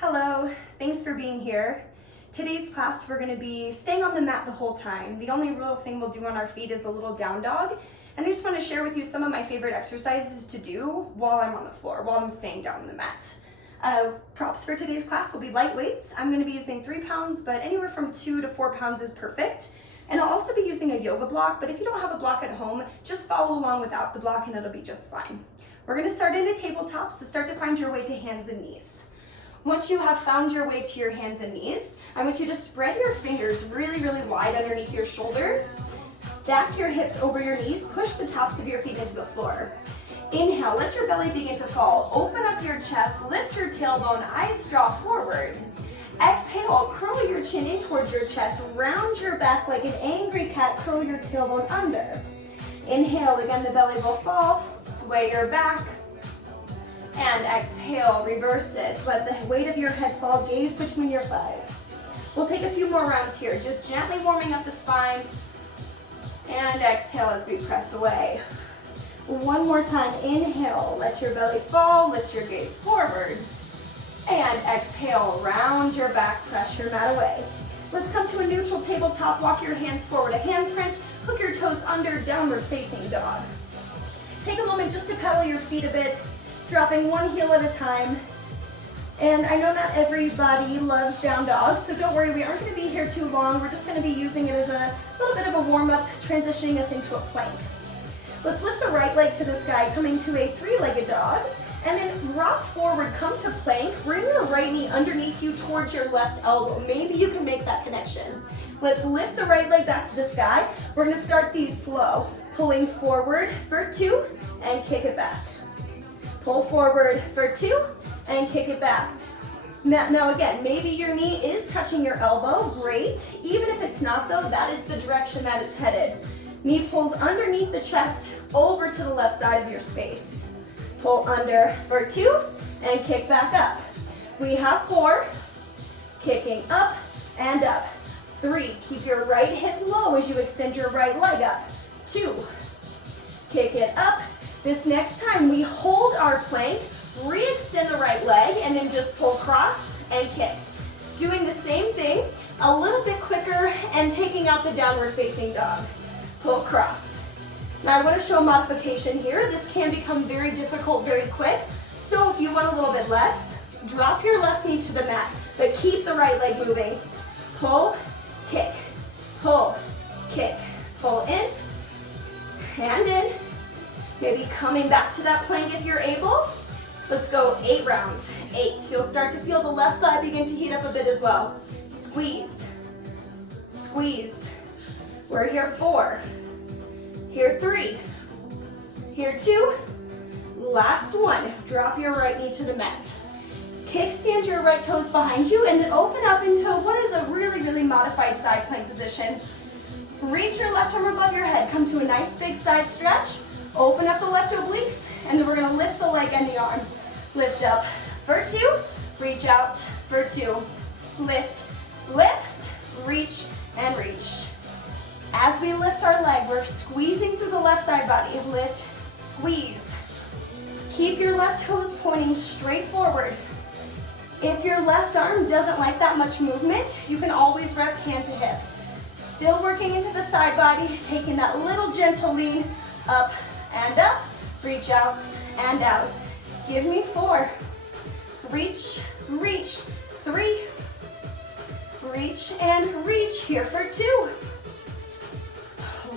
Hello, thanks for being here. Today's class we're going to be staying on the mat the whole time. The only real thing we'll do on our feet is a little down dog. And I just want to share with you some of my favorite exercises to do while I'm on the floor, while I'm staying down on the mat. Props for today's class will be light weights. I'm going to be using 3 pounds, but anywhere from 2 to 4 pounds is perfect. And I'll also be using a yoga block, but if you don't have a block at home, just follow along without the block and it'll be just fine. We're going to start in a tabletop, so start to find your way to hands and knees. Once you have found your way to your hands and knees, I want you to spread your fingers really, really wide underneath your shoulders. Stack your hips over your knees, push the tops of your feet into the floor. Inhale, let your belly begin to fall. Open up your chest, lift your tailbone, eyes draw forward. Exhale, curl your chin in towards your chest, round your back like an angry cat, curl your tailbone under. Inhale, again the belly will fall, sway your back. And exhale, reverse this. Let the weight of your head fall, gaze between your thighs. We'll take a few more rounds here, just gently warming up the spine. And exhale as we press away. One more time, inhale, let your belly fall, lift your gaze forward. And exhale, round your back, press your mat away. Let's come to a neutral tabletop, walk your hands forward, a handprint, hook your toes under, downward facing dog. Take a moment just to pedal your feet a bit, dropping one heel at a time. And I know not everybody loves down dog, so don't worry, we aren't going to be here too long. We're just going to be using it as a little bit of a warm-up, transitioning us into a plank. Let's lift the right leg to the sky, coming to a 3-legged dog, and then rock forward, come to plank. Bring your right knee underneath you towards your left elbow. Maybe you can make that connection. Let's lift the right leg back to the sky. We're going to start these slow, pulling forward for 2 and kick it back. Pull forward for 2 and kick it back. Now again, maybe your knee is touching your elbow, great. Even if it's not though, that is the direction that it's headed. Knee pulls underneath the chest, over to the left side of your space. Pull under for 2 and kick back up. We have 4, kicking up and up. 3, keep your right hip low as you extend your right leg up. 2, kick it up. This next time we hold our plank, re-extend the right leg, and then just pull cross and kick. Doing the same thing, a little bit quicker, and taking out the downward facing dog. Pull cross. Now I want to show a modification here. This can become very difficult very quick, so if you want a little bit less, drop your left knee to the mat, but keep the right leg moving. Pull, kick, pull, kick, pull in, and in. Maybe coming back to that plank if you're able. Let's go 8 rounds. 8. You'll start to feel the left thigh begin to heat up a bit as well. Squeeze. Squeeze. We're here 4. Here 3. Here 2. Last 1. Drop your right knee to the mat. Kickstand your right toes behind you and then open up into what is a really, really modified side plank position. Reach your left arm above your head. Come to a nice big side stretch. Open up the left obliques, and then we're going to lift the leg and the arm. Lift up for 2, reach out for 2. Lift, lift, reach, and reach. As we lift our leg, we're squeezing through the left side body. Lift, squeeze. Keep your left toes pointing straight forward. If your left arm doesn't like that much movement, you can always rest hand to hip. Still working into the side body, taking that little gentle lean up and up, reach out and out. Give me 4, reach, reach, 3, reach and reach, here for 2.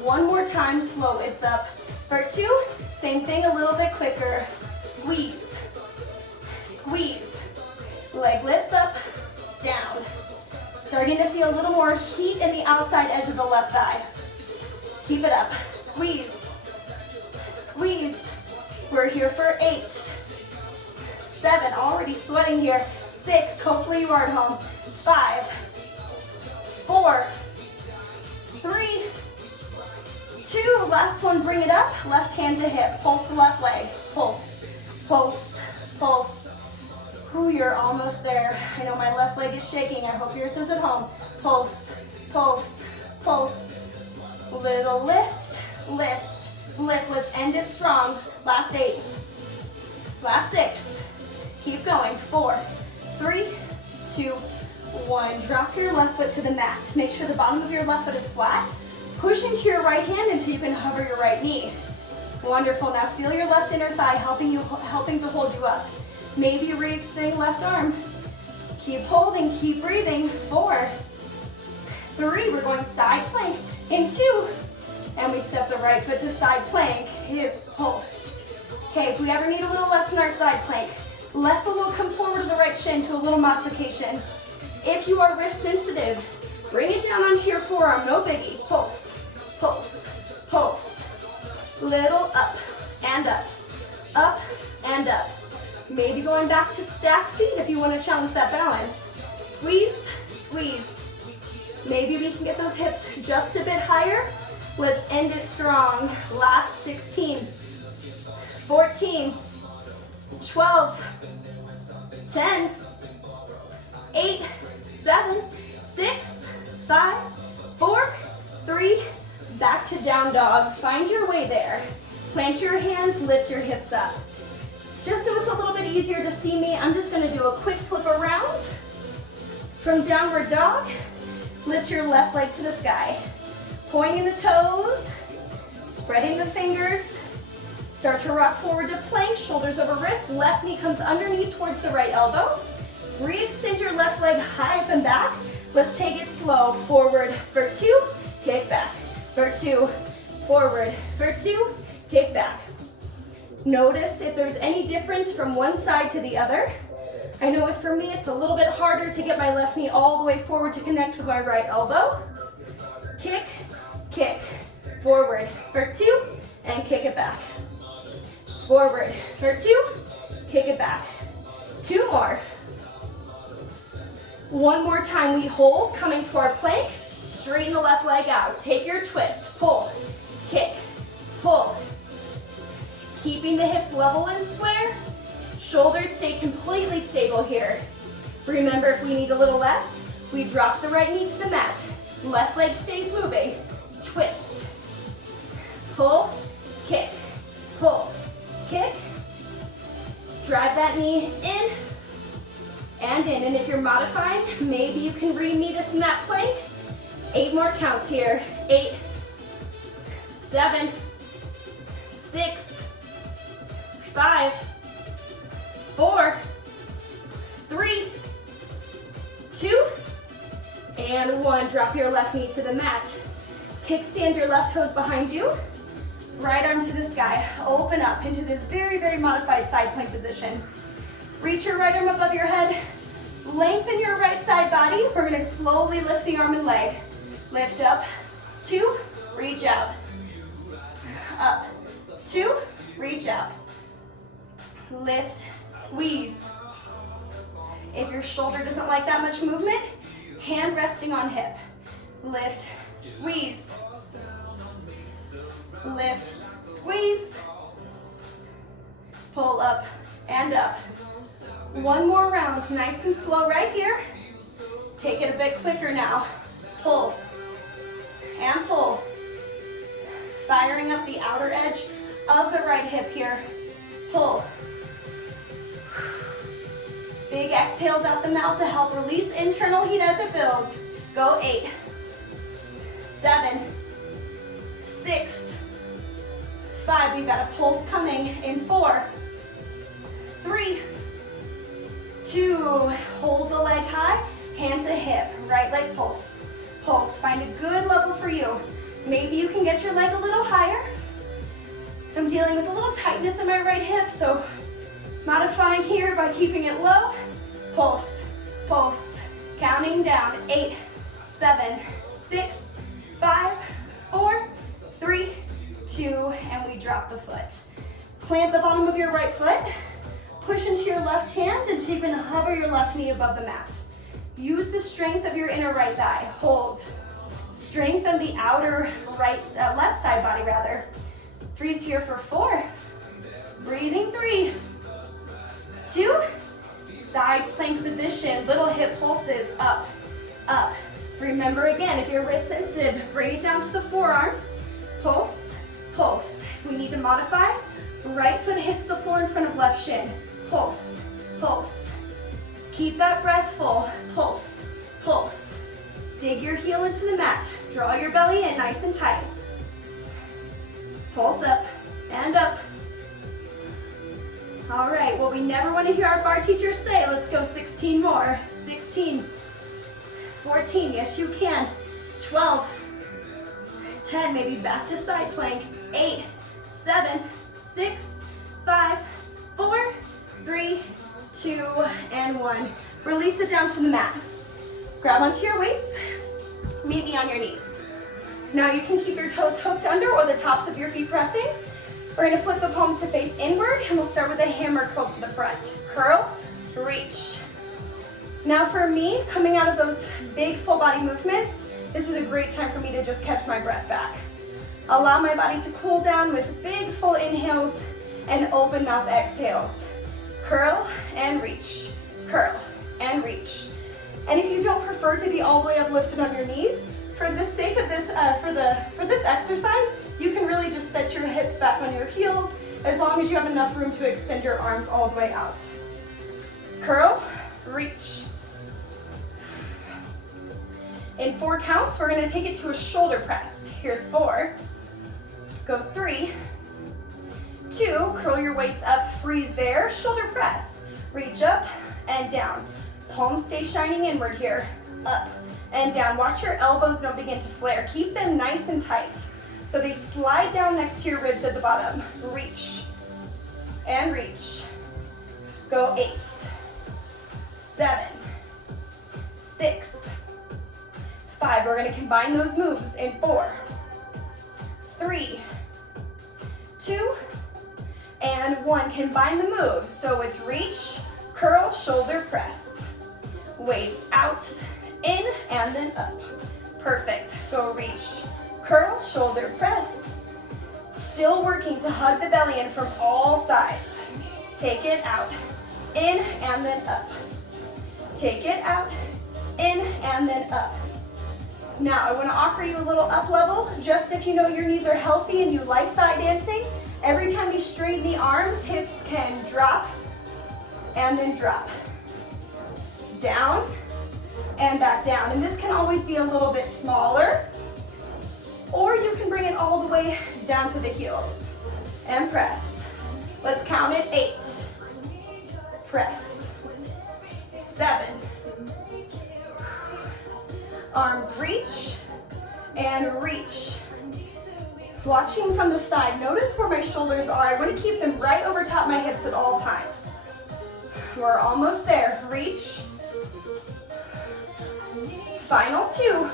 One more time, slow, it's up for 2, same thing a little bit quicker, squeeze, squeeze, leg lifts up, down. Starting to feel a little more heat in the outside edge of the left thigh. Keep it up, squeeze, squeeze. We're here for 8, 7, already sweating here, 6, hopefully you are at home, 5, 4, 3, 2, last one, bring it up, left hand to hip, pulse the left leg, pulse, pulse, pulse. Ooh, you're almost there. I know my left leg is shaking, I hope yours is at home. Pulse, pulse, pulse. Little lift, lift, lift. Let's end it strong. Last 8. Last 6. Keep going. 4, 3, 2, 1. Drop your left foot to the mat. Make sure the bottom of your left foot is flat. Push into your right hand until you can hover your right knee. Wonderful. Now feel your left inner thigh helping to hold you up. Maybe re-extend left arm. Keep holding, keep breathing. 4, 3, we're going side plank in 2. And we step the right foot to side plank, hips pulse. Okay, if we ever need a little less in our side plank, left foot will come forward to the right shin to a little modification. If you are wrist sensitive, bring it down onto your forearm, no biggie. Pulse, pulse, pulse. Little up and up, up and up. Maybe going back to stack feet if you want to challenge that balance. Squeeze, squeeze. Maybe we can get those hips just a bit higher. Let's end it strong. Last 16, 14, 12, 10, 8, 7, 6, 5, 4, 3, back to down dog. Find your way there. Plant your hands, lift your hips up. Just so it's a little bit easier to see me, I'm just gonna do a quick flip around. From downward dog, lift your left leg to the sky. Pointing the toes, spreading the fingers. Start to rock forward to plank, shoulders over wrist. Left knee comes underneath towards the right elbow. Re-extend your left leg high up and back. Let's take it slow. Forward for 2, kick back. For 2, forward. For 2, kick back. Notice if there's any difference from one side to the other. I know it's for me, it's a little bit harder to get my left knee all the way forward to connect with my right elbow. Kick, kick, forward for 2, and kick it back. Forward for 2, kick it back. 2 more. One more time, we hold, coming to our plank, straighten the left leg out. Take your twist, pull, kick, pull. Keeping the hips level and square. Shoulders stay completely stable here. Remember, if we need a little less, we drop the right knee to the mat. Left leg stays moving. Twist. Pull, kick, pull, kick. Drive that knee in and in. And if you're modifying, maybe you can re-meet us in that plank. 8 more counts here. 8, 7, 6, 5, 4, 3, 2, and 1. Drop your left knee to the mat. Kickstand your left toes behind you. Right arm to the sky. Open up into this very, very modified side plank position. Reach your right arm above your head. Lengthen your right side body. We're going to slowly lift the arm and leg. Lift up, 2, reach out. Up, 2, reach out. Lift, squeeze. If your shoulder doesn't like that much movement, hand resting on hip. Lift, squeeze. Lift, squeeze. Pull up and up. One more round, nice and slow right here. Take it a bit quicker now. Pull and pull. Firing up the outer edge of the right hip here. Pull. Big exhales out the mouth to help release internal heat as it builds. Go 8, 7, 6, 5. We've got a pulse coming in 4, 3, 2. Hold the leg high, hand to hip, right leg pulse. Pulse, find a good level for you. Maybe you can get your leg a little higher. I'm dealing with a little tightness in my right hip, so modifying here by keeping it low. Pulse, pulse, counting down. 8, 7, 6, 5, 4, 3, 2, and we drop the foot. Plant the bottom of your right foot. Push into your left hand until you can hover your left knee above the mat. Use the strength of your inner right thigh. Hold. Strengthen the outer left side body rather. Freeze here for 4. Breathing 3, 2. Side plank position. Little hip pulses. Up, up. Remember again, if you're wrist sensitive, bring it down to the forearm. Pulse, pulse. We need to modify. Right foot hits the floor in front of left shin. Pulse, pulse. Keep that breath full. Pulse, pulse. Dig your heel into the mat. Draw your belly in nice and tight. Pulse up and up. All right, what we never want to hear our bar teachers say, let's go 16 more. 16, 14, yes you can. 12, 10, maybe back to side plank. 8, 7, 6, 5, 4, 3, 2, and 1. Release it down to the mat. Grab onto your weights. Meet me on your knees. Now you can keep your toes hooked under or the tops of your feet pressing. We're gonna flip the palms to face inward, and we'll start with a hammer curl to the front. Curl, reach. Now for me, coming out of those big full body movements, this is a great time for me to just catch my breath back. Allow my body to cool down with big full inhales and open mouth exhales. Curl and reach, curl and reach. And if you don't prefer to be all the way up lifted on your knees, for the sake of this, for this exercise, you can really just set your hips back on your heels as long as you have enough room to extend your arms all the way out. Curl, reach. In 4 counts, we're gonna take it to a shoulder press. Here's 4, go 3, 2, curl your weights up, freeze there, shoulder press. Reach up and down. Palms stay shining inward here, up and down. Watch your elbows don't begin to flare. Keep them nice and tight so they slide down next to your ribs at the bottom. Reach and reach. Go 8, 7, 6, 5. We're gonna combine those moves in 4, 3, 2, and 1. Combine the moves. So it's reach, curl, shoulder press. Weights out, in, and then up. Perfect. Go reach, curl, shoulder press. Still working to hug the belly in from all sides. Take it out, in, and then up. Take it out, in, and then up. Now I want to offer you a little up level, just if you know your knees are healthy and you like thigh dancing. Every time you straighten the arms, hips can drop and then drop. Down and back down. And this can always be a little bit smaller, or you can bring it all the way down to the heels and press. Let's count it. 8, press, 7, arms reach and reach. Watching from the side, notice where my shoulders are. I want to keep them right over top my hips at all times. We're almost there. Reach. Final 2.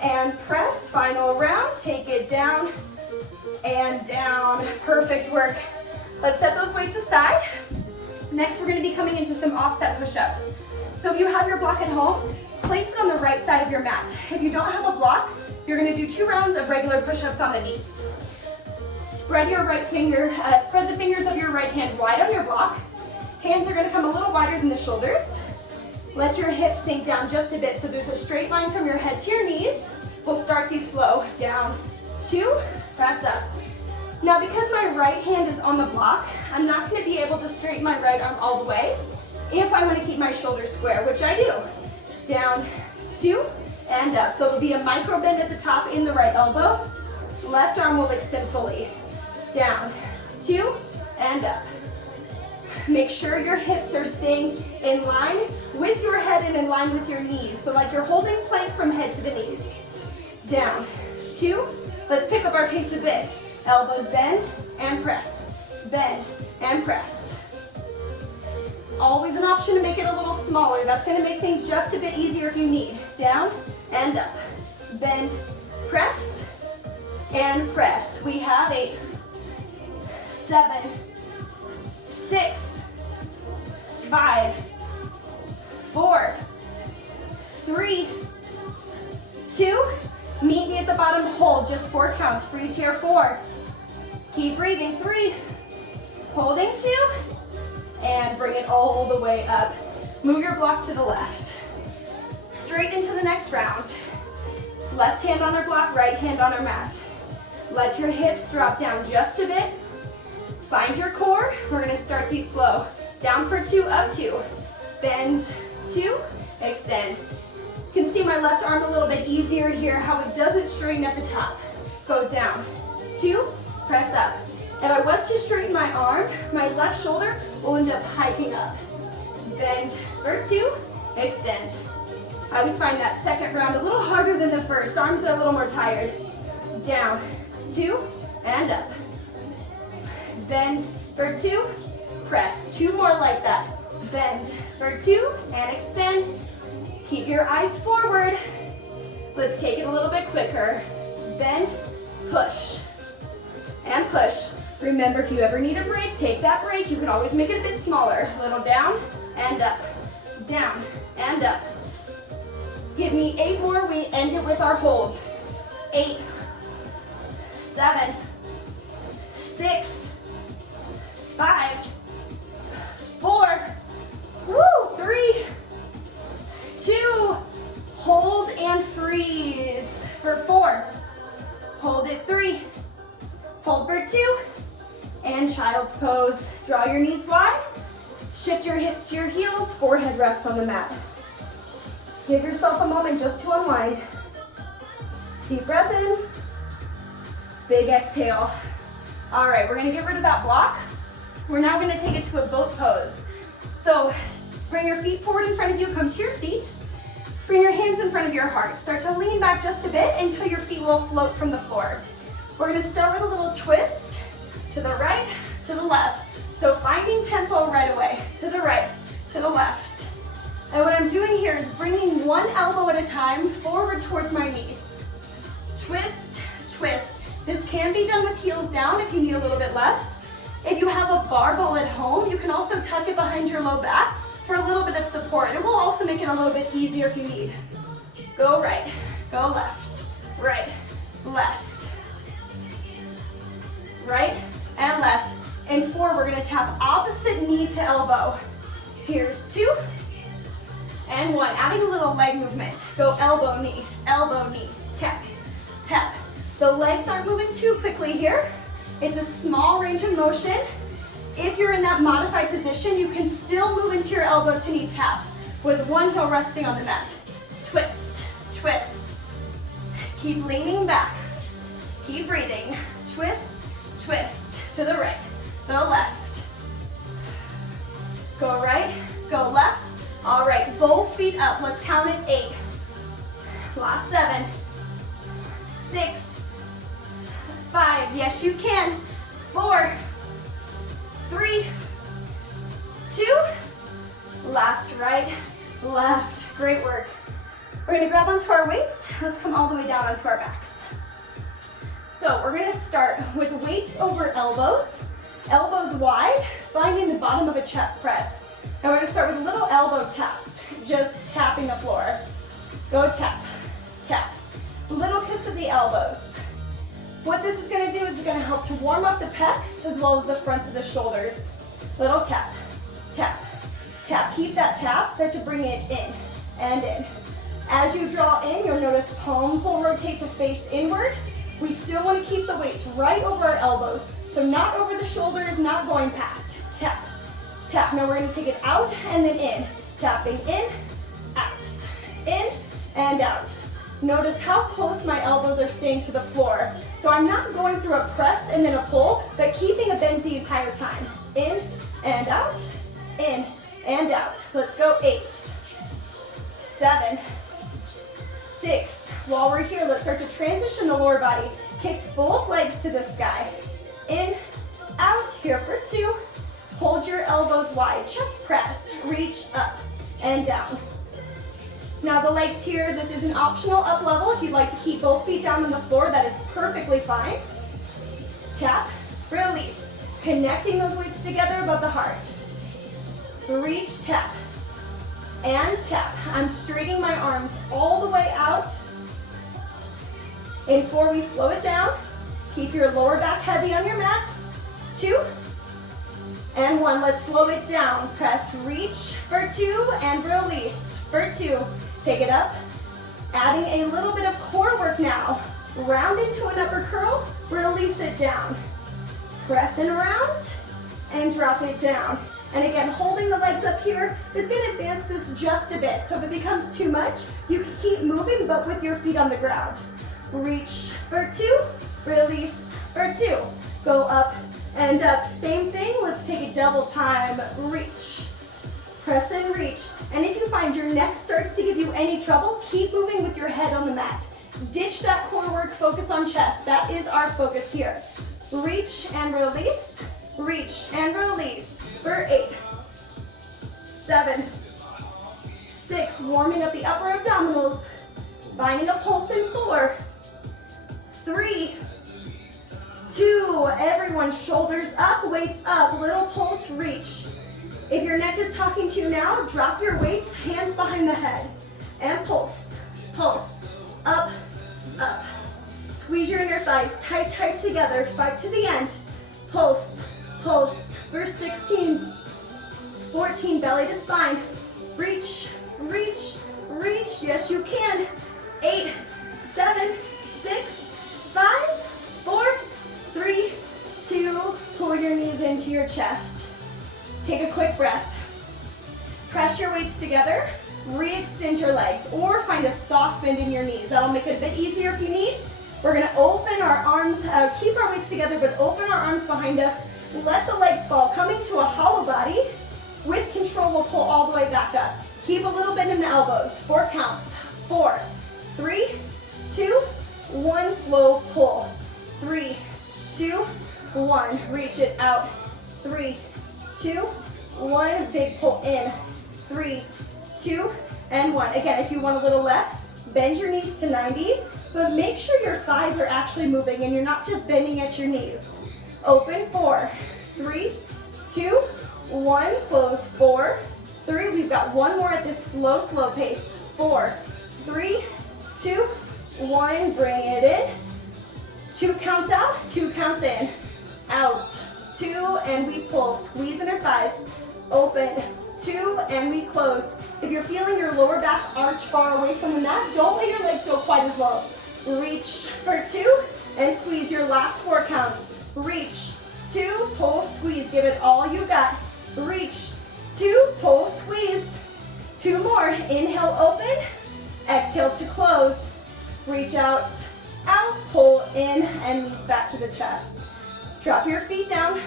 And press. Final round. Take it down and down. Perfect work. Let's set those weights aside. Next, we're going to be coming into some offset push-ups. So if you have your block at home, place it on the right side of your mat. If you don't have a block, you're going to do 2 rounds of regular push-ups on the knees. Spread your right finger, spread the fingers of your right hand wide on your block. Hands are going to come a little wider than the shoulders. Let your hips sink down just a bit so there's a straight line from your head to your knees. We'll start these slow. Down, 2, press up. Now because my right hand is on the block, I'm not going to be able to straighten my right arm all the way if I want to keep my shoulders square, which I do. Down, 2, and up. So there'll be a micro bend at the top in the right elbow. Left arm will extend fully. Down, 2, and up. Make sure your hips are staying in line with your head and in line with your knees. So like you're holding plank from head to the knees. Down, 2. Let's pick up our pace a bit. Elbows bend and press. Bend and press. Always an option to make it a little smaller. That's going to make things just a bit easier if you need. Down and up. Bend, press, and press. We have 8, 7, 6, 5, 4, 3, 2. Meet me at the bottom, hold just 4 counts. Freeze here, 4. Keep breathing, 3. Holding 2. And bring it all the way up. Move your block to the left. Straight into the next round. Left hand on our block, right hand on our mat. Let your hips drop down just a bit. Find your core. We're gonna start these slow. Down for 2, up 2. bend, 2, extend. You can see my left arm a little bit easier here, how it doesn't straighten at the top. Go down, 2, press up. If I was to straighten my arm, my left shoulder will end up hiking up. Bend for 2, extend. I always find that second round a little harder than the first. Arms are a little more tired. Down, 2, and up. Bend for 2, press. 2 more like that. Bend for 2, and extend. Keep your eyes forward. Let's take it a little bit quicker. Bend, push, and push. Remember, if you ever need a break, take that break. You can always make it a bit smaller. A little down and up, down and up. Give me 8 more. We end it with our hold. 8, 7, 6, 5, 4, 3, 2, hold and freeze for 4. Hold it 3, hold for 2, and child's pose. Draw your knees wide, shift your hips to your heels, forehead rests on the mat. Give yourself a moment just to unwind. Deep breath in, big exhale. All right, we're gonna get rid of that block. We're now gonna take it to a boat pose. So bring your feet forward in front of you, come to your seat. Bring your hands in front of your heart. Start to lean back just a bit until your feet will float from the floor. We're gonna start with a little twist to the right, to the left. So finding tempo right away, to the right, to the left. And what I'm doing here is bringing one elbow at a time forward towards my knees. Twist, twist. This can be done with heels down if you need a little bit less. If you have a barbell at home, you can also tuck it behind your low back for a little bit of support. It will also make it a little bit easier if you need. Go right, go left, right, left, right, and left. And 4, we're gonna tap opposite knee to elbow. Here's 2, and 1. Adding a little leg movement. Go elbow, knee, tap, tap. The legs aren't moving too quickly here. It's a small range of motion. If you're in that modified position, you can still move into your elbow to knee taps with one heel resting on the mat. Twist, twist. Keep leaning back. Keep breathing. Twist, twist. To the right, go left. Go right, go left. All right, both feet up. Let's count it. 8. Last 7, 6, 5. Yes, you can. 4, 3, 2. Last right, left. Great work. We're gonna grab onto our weights. Let's come all the way down onto our backs. So we're gonna start with weights over elbows. Elbows wide, finding the bottom of a chest press. And we're gonna start with little elbow taps, just tapping the floor. Go tap, tap. Little kiss of the elbows. What this is gonna do is it's gonna help to warm up the pecs as well as the fronts of the shoulders. Little tap, tap, tap. Keep that tap, start to bring it in and in. As you draw in, you'll notice palms will rotate to face inward. We still wanna keep the weights right over our elbows. So not over the shoulders, not going past. Tap, tap. Now we're gonna take it out and then in. Tapping in, and out. Notice how close my elbows are staying to the floor. So I'm not going through a press and then a pull, but keeping a bend the entire time. In and out, in and out. Let's go. 8, 7, 6. While we're here, let's start to transition the lower body. Kick both legs to the sky. In, out, here for 2. Hold your elbows wide, chest press, reach up and down. Now the legs here, this is an optional up level. If you'd like to keep both feet down on the floor, that is perfectly fine. Tap, release. Connecting those weights together above the heart. Reach, tap, and tap. I'm straightening my arms all the way out. In 4, we slow it down. Keep your lower back heavy on your mat. 2, and 1. Let's slow it down. Press, reach for 2, and release for 2. Take it up. Adding a little bit of core work now. Round into an upper curl, release it down. Press and round, and drop it down. And again, holding the legs up here is gonna advance this just a bit. So if it becomes too much, you can keep moving, but with your feet on the ground. Reach for 2, release for 2. Go up and up, same thing. Let's take it double time. Reach, press and reach. And if you find your neck starts to give you any trouble, keep moving with your head on the mat. Ditch that core work, focus on chest. That is our focus here. Reach and release, reach and release for 8, 7, 6, warming up the upper abdominals, finding a pulse in 4, 3, 2, everyone shoulders up, weights up, little pulse, reach. If your neck is talking to you now, drop your weights, hands behind the head, and pulse, pulse, up, up. Squeeze your inner thighs tight, tight together, fight to the end. Pulse, pulse, for 16, 14, belly to spine. Reach, reach, reach, yes you can. 8, 7, 6, 5, 4, 3, 2, pull your knees into your chest. Take a quick breath. Press your weights together, re-extend your legs, or find a soft bend in your knees. That'll make it a bit easier if you need. We're gonna open our arms, keep our weights together, but open our arms behind us. Let the legs fall, coming to a hollow body. With control, we'll pull all the way back up. Keep a little bend in the elbows. 4 counts. 4, 3, 2, 1, slow pull. 3, 2, 1, reach it out. 3, 2, 1, big pull in. 3, 2, and 1. Again, if you want a little less, bend your knees to 90, but make sure your thighs are actually moving and you're not just bending at your knees. Open, 4, 3, 2, 1, close, 4, 3, we've got one more at this slow, slow pace. 4, 3, 2, 1, bring it in. 2 counts out, 2 counts in. Out, 2, and we pull, squeeze inner thighs. Open, 2, and we close. If you're feeling your lower back arch far away from the mat, don't let your legs go quite as low. Reach for 2, and squeeze your last 4 counts. Reach, 2, pull, squeeze, give it all you got. Reach, 2, pull, squeeze. 2 more, inhale, open, exhale to close. Reach out, out, pull in, and knees back to the chest. Drop your feet down,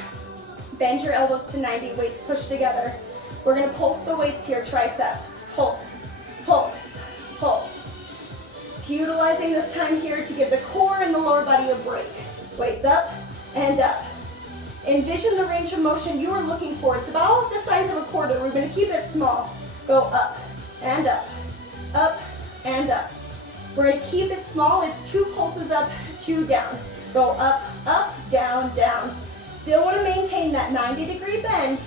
bend your elbows to 90, weights pushed together. We're gonna pulse the weights here, triceps, pulse, pulse, pulse. Utilizing this time here to give the core and the lower body a break. Weights up and up. Envision the range of motion you are looking for. It's about the size of a quarter. We're gonna keep it small. Go up and up, up and up. We're gonna keep it small. It's 2 pulses up, 2 down. Go up, up, down, down. Still wanna maintain that 90-degree bend.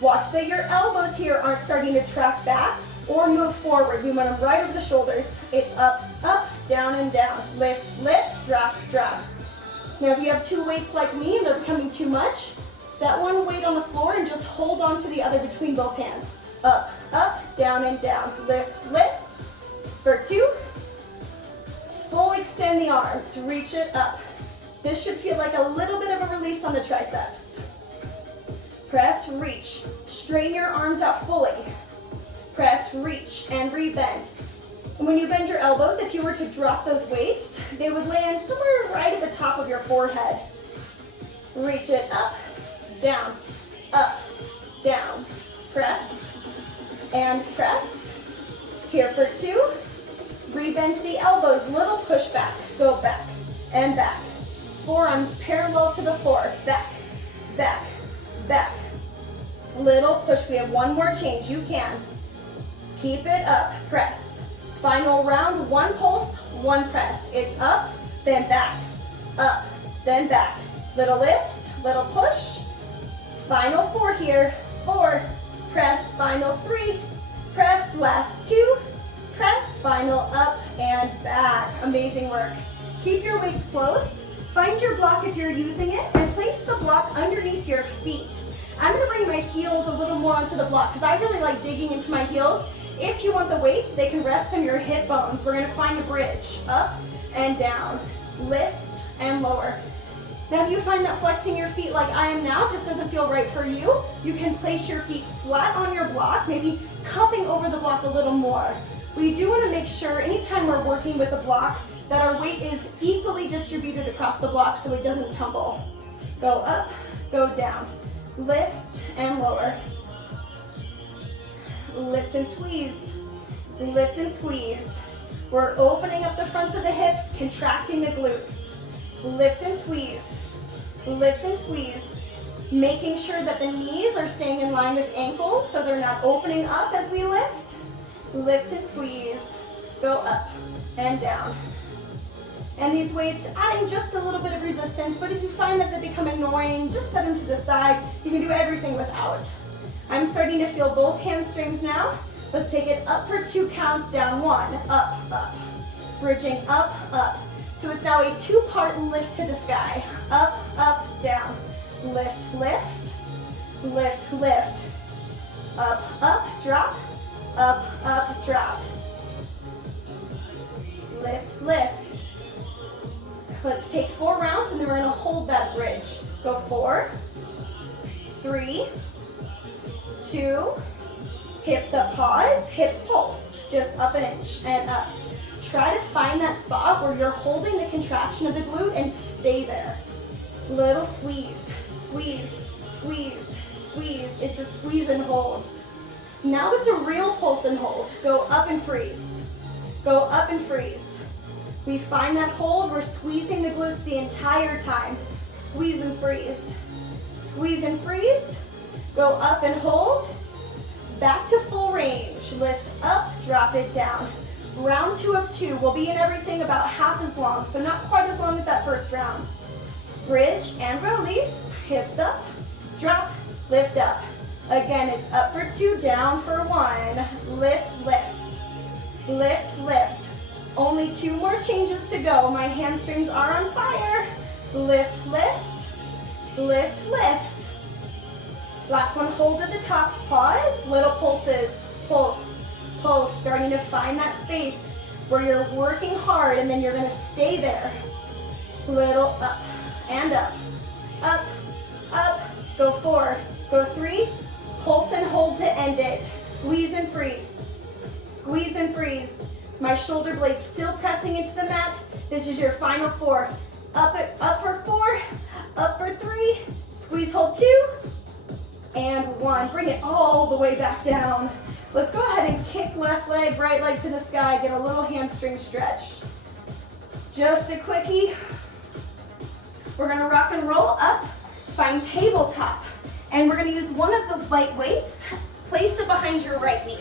Watch that your elbows here aren't starting to track back or move forward. We want them right over the shoulders. It's up, up, down, and down. Lift, lift, drop, drop. Now if you have 2 weights like me and they're becoming too much, set one weight on the floor and just hold on to the other between both hands. Up, up, down, and down. Lift, lift. For 2. Full extend the arms. Reach it up. This should feel like a little bit of a release on the triceps. Press, reach. Straighten your arms out fully. Press, reach, and rebend. And when you bend your elbows, if you were to drop those weights, they would land somewhere right at the top of your forehead. Reach it up, down, press, and press. Here for 2. Rebend to the elbows, little push back. Go back and back. Forearms parallel to the floor. Back, back, back. Little push. We have one more change. You can. Keep it up. Press. Final round. 1 pulse, 1 press. It's up, then back. Up, then back. Little lift, little push. Final 4 here. 4. Press. Final 3. Press. Last 2. Press. Final up and back. Amazing work. Keep your weights close. Find your block if you're using it and place the block underneath your feet. I'm going to bring my heels a little more onto the block because I really like digging into my heels. If you want the weights, they can rest on your hip bones. We're going to find a bridge. Up and down. Lift and lower. Now if you find that flexing your feet like I am now just doesn't feel right for you, you can place your feet flat on your block, maybe cupping over the block a little more. We do want to make sure anytime we're working with the block that our weight is equally distributed across the block so it doesn't tumble. Go up, go down, lift and lower. Lift and squeeze, lift and squeeze. We're opening up the fronts of the hips, contracting the glutes. Lift and squeeze, lift and squeeze. Making sure that the knees are staying in line with ankles so they're not opening up as we lift. Lift and squeeze, go up and down. And these weights, adding just a little bit of resistance, but if you find that they become annoying, just set them to the side. You can do everything without. I'm starting to feel both hamstrings now. Let's take it up for 2 counts, down 1, up, up. Bridging up, up. So it's now a 2-part lift to the sky. Up, up, down. Lift, lift, lift, lift. Up, up, drop, up, up, drop. Lift, lift. Let's take 4 rounds and then we're gonna hold that bridge. Go 4, 3, 2, hips up, pause, hips pulse, just up an inch and up. Try to find that spot where you're holding the contraction of the glute and stay there. Little squeeze, squeeze, squeeze, squeeze. It's a squeeze and hold. Now it's a real pulse and hold. Go up and freeze. Go up and freeze. We find that hold, we're squeezing the glutes the entire time. Squeeze and freeze. Squeeze and freeze. Go up and hold. Back to full range. Lift up, drop it down. Round 2 of 2. We'll be in everything about half as long, so not quite as long as that first round. Bridge and release. Hips up, drop, lift up. Again, it's up for 2, down for 1. Lift, lift. Lift, lift. Only 2 more changes to go. My hamstrings are on fire. Lift, lift, lift, lift. Last one, hold at the top, pause, little pulses, pulse, pulse, starting to find that space where you're working hard and then you're gonna stay there. Little up and up, up, up, go 4, go 3, pulse and hold to end it. Squeeze and freeze, squeeze and freeze. My shoulder blades still pressing into the mat. This is your final 4. Up for 4, up for 3, squeeze, hold 2, and 1. Bring it all the way back down. Let's go ahead and kick left leg, right leg to the sky, get a little hamstring stretch. Just a quickie. We're gonna rock and roll up, find tabletop, and we're gonna use one of the light weights, place it behind your right knee.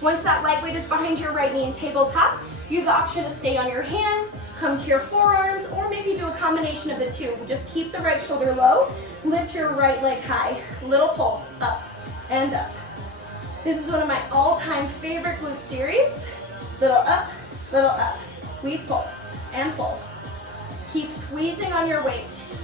Once that light weight is behind your right knee and tabletop, you have the option to stay on your hands, come to your forearms, or maybe do a combination of the 2. Just keep the right shoulder low, lift your right leg high, little pulse, up and up. This is one of my all-time favorite glute series. Little up, we pulse and pulse. Keep squeezing on your weight.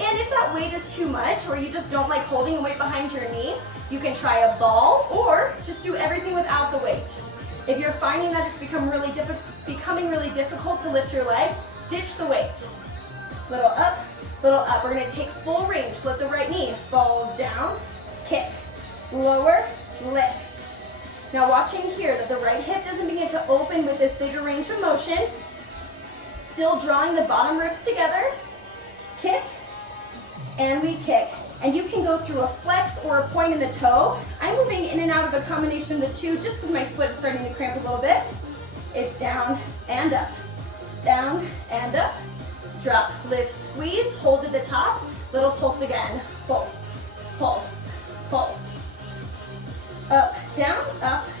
And if that weight is too much, or you just don't like holding the weight behind your knee, you can try a ball or just do everything without the weight. If you're finding that it's becoming really difficult to lift your leg, ditch the weight. Little up, we're gonna take full range. Let the right knee fall down, kick, lower, lift. Now watching here that the right hip doesn't begin to open with this bigger range of motion. Still drawing the bottom ribs together, kick, and we kick. And you can go through a flex or a point in the toe. I'm moving in and out of a combination of the 2 just because my foot is starting to cramp a little bit. It's down and up, drop, lift, squeeze, hold at the top, little pulse again, pulse, pulse, pulse. Up,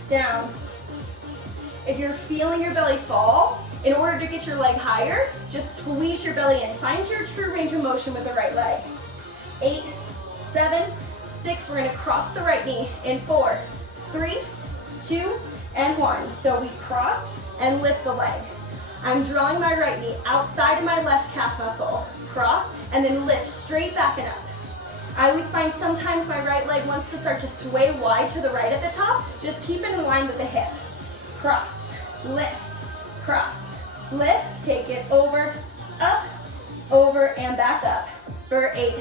down. If you're feeling your belly fall, in order to get your leg higher, just squeeze your belly in. Find your true range of motion with the right leg. 8, 7, 6, we're gonna cross the right knee in 4, 3, 2, and 1. So we cross and lift the leg. I'm drawing my right knee outside of my left calf muscle. Cross and then lift straight back and up. I always find sometimes my right leg wants to start to sway wide to the right at the top. Just keep it in line with the hip. Cross, lift, take it over, up, over and back up. For 8,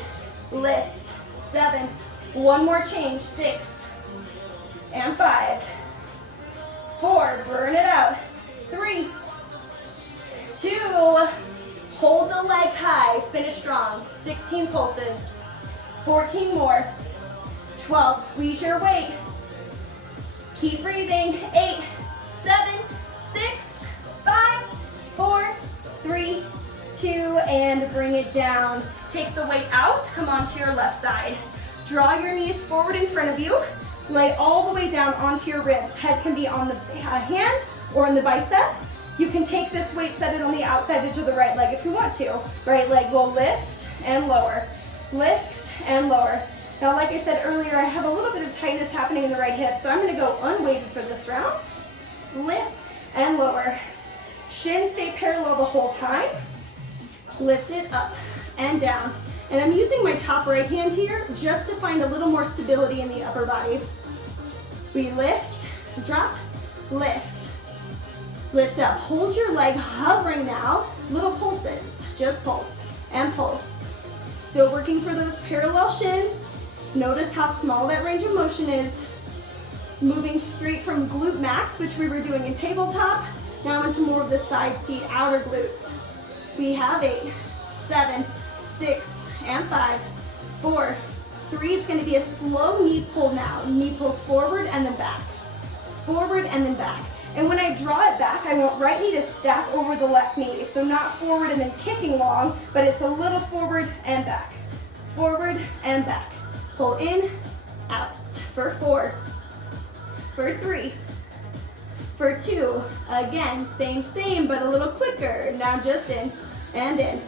lift, 7, one more change, 6, and 5, 4, burn it out, 3, 2, hold the leg high, finish strong, 16 pulses, 14 more, 12, squeeze your weight, keep breathing, 8, 7, 6, 5, 4, 3, 2, and bring it down. Take the weight out, come onto your left side. Draw your knees forward in front of you, lay all the way down onto your ribs. Head can be on the hand or in the bicep. You can take this weight, set it on the outside edge of the right leg if you want to. Right leg will lift and lower, lift and lower. Now, like I said earlier, I have a little bit of tightness happening in the right hip, so I'm gonna go unweighted for this round. Lift and lower. Shins stay parallel the whole time. Lift it up and down. And I'm using my top right hand here just to find a little more stability in the upper body. We lift, drop, lift. Lift up, hold your leg hovering now. Little pulses, just pulse and pulse. Still working for those parallel shins. Notice how small that range of motion is. Moving straight from glute max, which we were doing in tabletop, now into more of the side seat outer glutes. We have 8, 7, 6, and 5, 4, 3. It's going to be a slow knee pull now. Knee pulls forward and then back. Forward and then back. And when I draw it back, I want right knee to stack over the left knee. So not forward and then kicking long, but it's a little forward and back. Forward and back. Pull in, out. For 4. For 3. For 2. Again, same, but a little quicker. Now just in and in.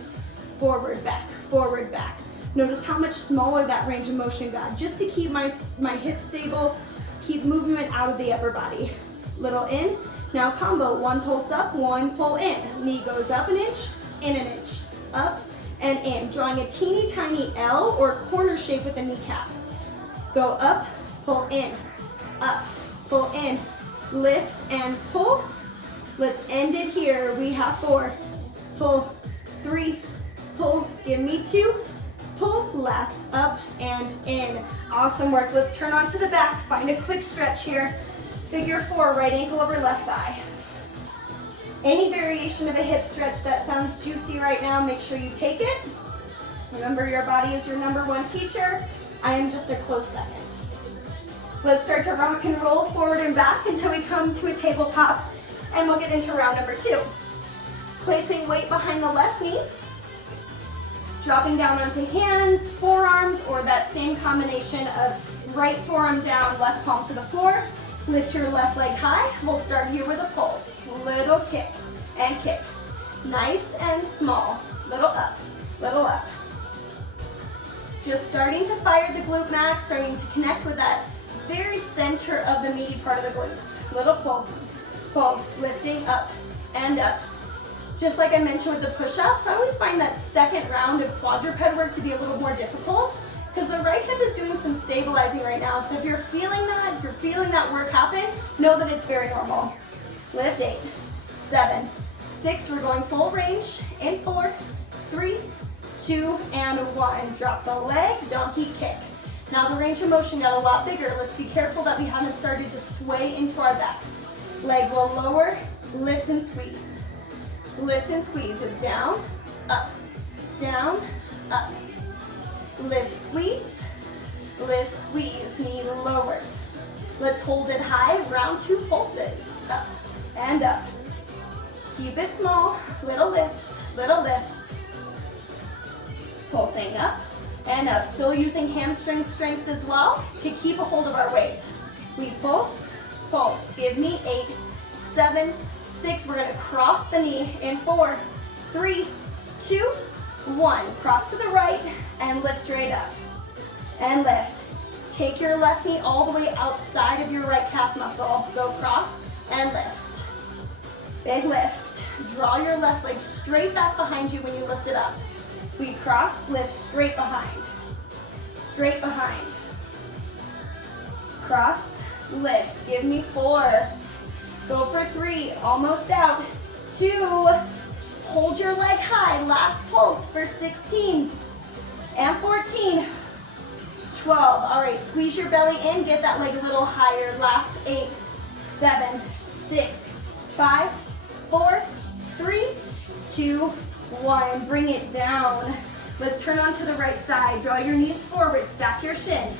Forward, back, forward, back. Notice how much smaller that range of motion got, just to keep my hips stable, keep movement out of the upper body. Little in, now combo, 1 pulse up, 1 pull in. Knee goes up an inch, in an inch, up and in. Drawing a teeny tiny L or corner shape with the kneecap. Go up, pull in, up, pull in, lift and pull. Let's end it here. We have 4, pull, 3, pull, give me 2, pull, last up and in. Awesome work. Let's turn onto the back, find a quick stretch here. Figure 4, right ankle over left thigh. Any variation of a hip stretch that sounds juicy right now, make sure you take it. Remember, your body is your #1 teacher. I am just a close second. Let's start to rock and roll forward and back until we come to a tabletop, and we'll get into round number 2. Placing weight behind the left knee, dropping down onto hands, forearms, or that same combination of right forearm down, left palm to the floor. Lift your left leg high. We'll start here with a pulse. Little kick and kick. Nice and small. Little up, little up. Just starting to fire the glute max, starting to connect with that very center of the meaty part of the glutes. Little pulse, pulse, lifting up and up. Just like I mentioned with the push-ups, I always find that second round of quadruped work to be a little more difficult because the right hip is doing some stabilizing right now. So if you're feeling that work happen, know that it's very normal. Lift 8, 7, 6. We're going full range in 4, 3, 2, and 1. Drop the leg, donkey kick. Now the range of motion got a lot bigger. Let's be careful that we haven't started to sway into our back. Leg will lower, lift and squeeze. Lift and squeeze. It's down, up, up. Lift, squeeze, knee lowers. Let's hold it high, round 2 pulses, up and up. Keep it small, little lift, pulsing up and up. Still using hamstring strength as well to keep a hold of our weight. We pulse, pulse. Give me 8, 7, 6. We're gonna cross the knee in 4, 3, 2, 1. Cross to the right and lift straight up. And lift. Take your left knee all the way outside of your right calf muscle. Go cross and lift. Big lift. Draw your left leg straight back behind you when you lift it up. We cross, lift straight behind. Straight behind. Cross, lift. Give me 4. Go for 3. Almost out. 2. Hold your leg high. Last pulse for 16 and 14. 12. All right, squeeze your belly in. Get that leg a little higher. Last 8, 7, 6, 5, 4, 3, 2, 1. Bring it down. Let's turn onto the right side. Draw your knees forward. Stack your shins.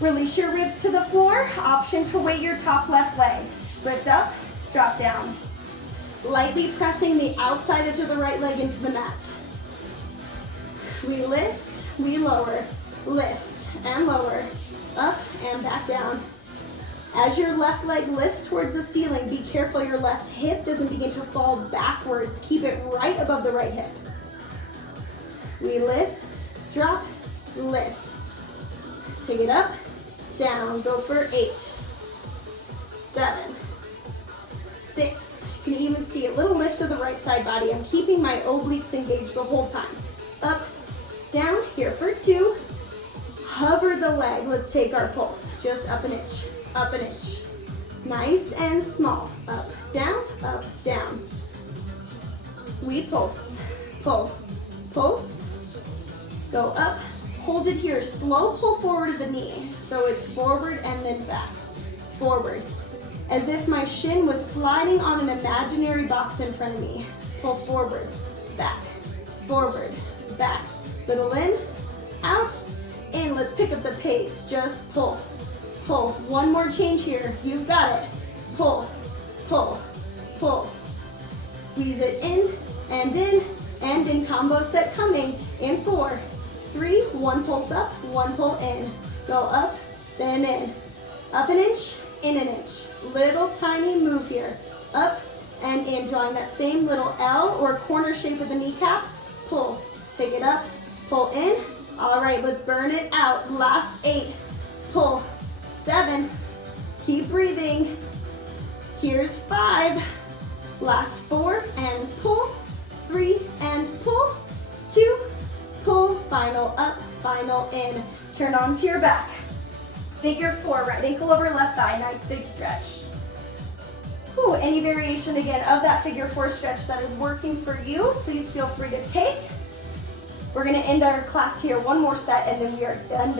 Release your ribs to the floor. Option to weight your top left leg. Lift up, drop down. Lightly pressing the outside edge of the right leg into the mat. We lift, we lower. Lift and lower. Up and back down. As your left leg lifts towards the ceiling, be careful your left hip doesn't begin to fall backwards. Keep it right above the right hip. We lift, drop, lift. Take it up, down. Go for 8, 7, 6. You can even see a little lift of the right side body. I'm keeping my obliques engaged the whole time. Up, down, here for 2. Hover the leg. Let's take our pulse. Just up an inch, up an inch. Nice and small. Up, down. We pulse, pulse, pulse. Go up, hold it here. Slow pull forward of the knee. So it's forward and then back. Forward. As if my shin was sliding on an imaginary box in front of me. Pull forward, back, back. Little in, out, in. Let's pick up the pace. Just pull, pull. One more change here. You've got it. Pull, pull, pull. Squeeze it in, and in. Combo set coming. In 4, 3, 1 pulse up, 1 pull in. Go up, then in. Up an inch, in an inch. Little tiny move here. Up and in, drawing that same little L or corner shape of the kneecap. Pull, take it up, pull in. All right, let's burn it out. Last 8, pull, 7, keep breathing. Here's 5, last 4, and pull, 3, and pull, 2, pull, final up, final in. Turn onto your back. Figure 4, right ankle over left thigh, nice big stretch. Ooh, any variation again of that figure 4 stretch that is working for you, please feel free to take. We're gonna end our class here, one more set, and then we are done.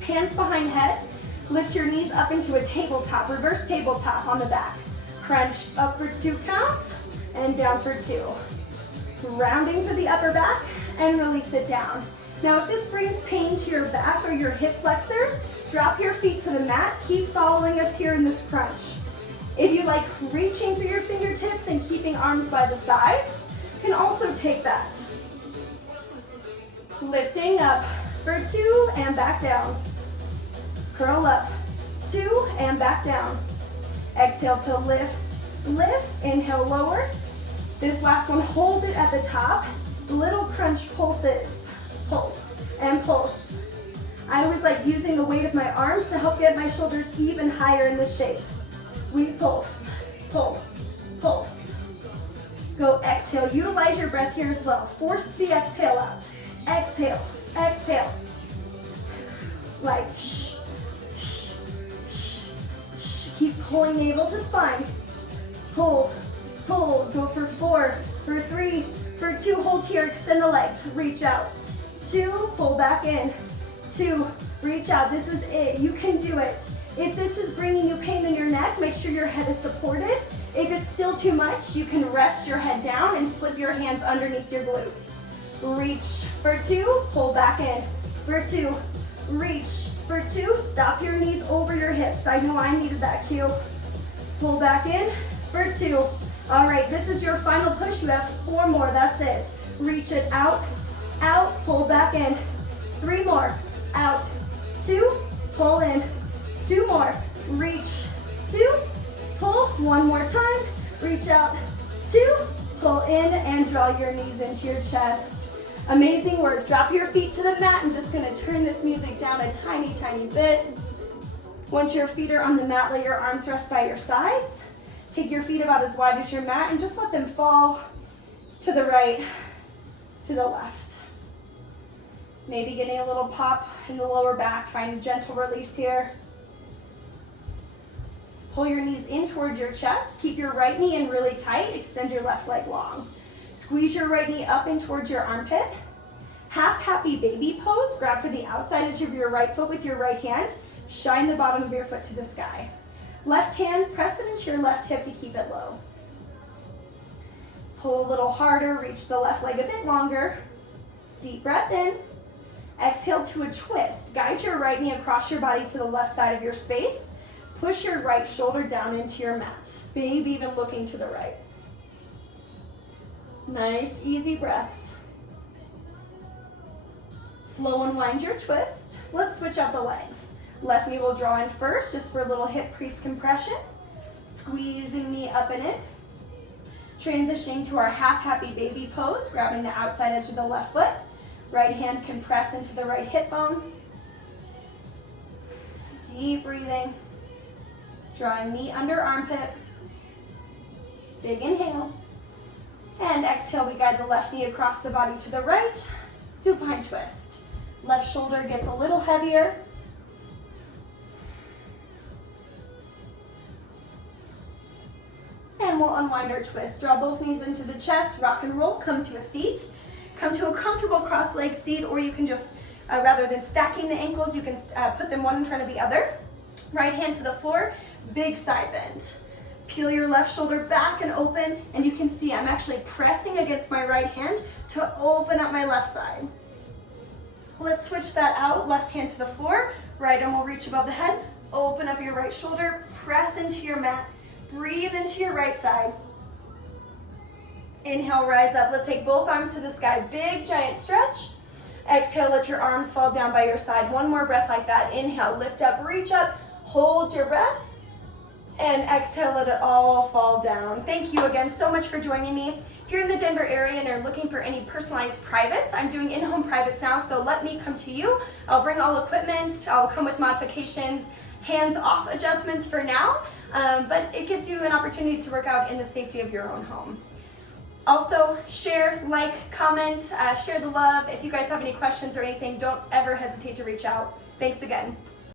Hands behind head, lift your knees up into a tabletop, reverse tabletop on the back. Crunch up for 2 counts, and down for 2. Rounding to the upper back, and release it down. Now if this brings pain to your back or your hip flexors, drop your feet to the mat. Keep following us here in this crunch. If you like reaching through your fingertips and keeping arms by the sides, you can also take that. Lifting up for 2 and back down. Curl up, 2 and back down. Exhale to lift, lift. Inhale, lower. This last one, hold it at the top. Little crunch pulses. Pulse and pulse. I always like using the weight of my arms to help get my shoulders even higher in this shape. We pulse, pulse, pulse. Go exhale. Utilize your breath here as well. Force the exhale out. Exhale, exhale. Like shh, shh, shh, shh. Keep pulling navel to spine. Pull, pull. Go for 4, for 3, for 2. Hold here. Extend the legs. Reach out. 2, pull back in. 2, reach out. This is it. You can do it. If this is bringing you pain in your neck, make sure your head is supported. If it's still too much, you can rest your head down and slip your hands underneath your glutes. Reach for 2, pull back in. For 2, reach. For 2, stop your knees over your hips. I know I needed that cue. Pull back in. For 2. All right, this is your final push. You have 4 more. That's it. Reach it out. Out, pull back in. 3 more, out, 2, pull in, 2 more, reach, 2, pull, 1 more time, reach out, 2, pull in, and draw your knees into your chest. Amazing work. Drop your feet to the mat. I'm just gonna turn this music down a tiny, tiny bit. Once your feet are on the mat, let your arms rest by your sides. Take your feet about as wide as your mat and just let them fall to the right, to the left. Maybe getting a little pop in the lower back. Find a gentle release here. Pull your knees in towards your chest. Keep your right knee in really tight. Extend your left leg long. Squeeze your right knee up and towards your armpit. Half happy baby pose. Grab for the outside edge of your right foot with your right hand. Shine the bottom of your foot to the sky. Left hand, press it into your left hip to keep it low. Pull a little harder, reach the left leg a bit longer. Deep breath in. Exhale to a twist. Guide your right knee across your body to the left side of your space. Push your right shoulder down into your mat. Maybe even looking to the right. Nice, easy breaths. Slow unwind your twist. Let's switch out the legs. Left knee will draw in first, just for a little hip crease compression. Squeezing knee up and in. Transitioning to our half happy baby pose, grabbing the outside edge of the left foot. Right hand can press into the right hip bone. Deep breathing. Drawing knee under armpit. Big inhale. And exhale, we guide the left knee across the body to the right. Supine twist. Left shoulder gets a little heavier. And we'll unwind our twist. Draw both knees into the chest, rock and roll, come to a seat. Come to a comfortable cross-legged seat, or you can just, rather than stacking the ankles, you can put them one in front of the other. Right hand to the floor, big side bend. Peel your left shoulder back and open, and you can see I'm actually pressing against my right hand to open up my left side. Let's switch that out. Left hand to the floor, right arm will reach above the head. Open up your right shoulder, press into your mat. Breathe into your right side. Inhale, rise up. Let's take both arms to the sky. Big, giant stretch. Exhale, let your arms fall down by your side. One more breath like that. Inhale, lift up, reach up, hold your breath. And exhale, let it all fall down. Thank you again so much for joining me. If you're in the Denver area and are looking for any personalized privates, I'm doing in-home privates now, so let me come to you. I'll bring all equipment. I'll come with modifications, hands-off adjustments for now. But it gives you an opportunity to work out in the safety of your own home. Also, share, like, comment, share the love. If you guys have any questions or anything, don't ever hesitate to reach out. Thanks again.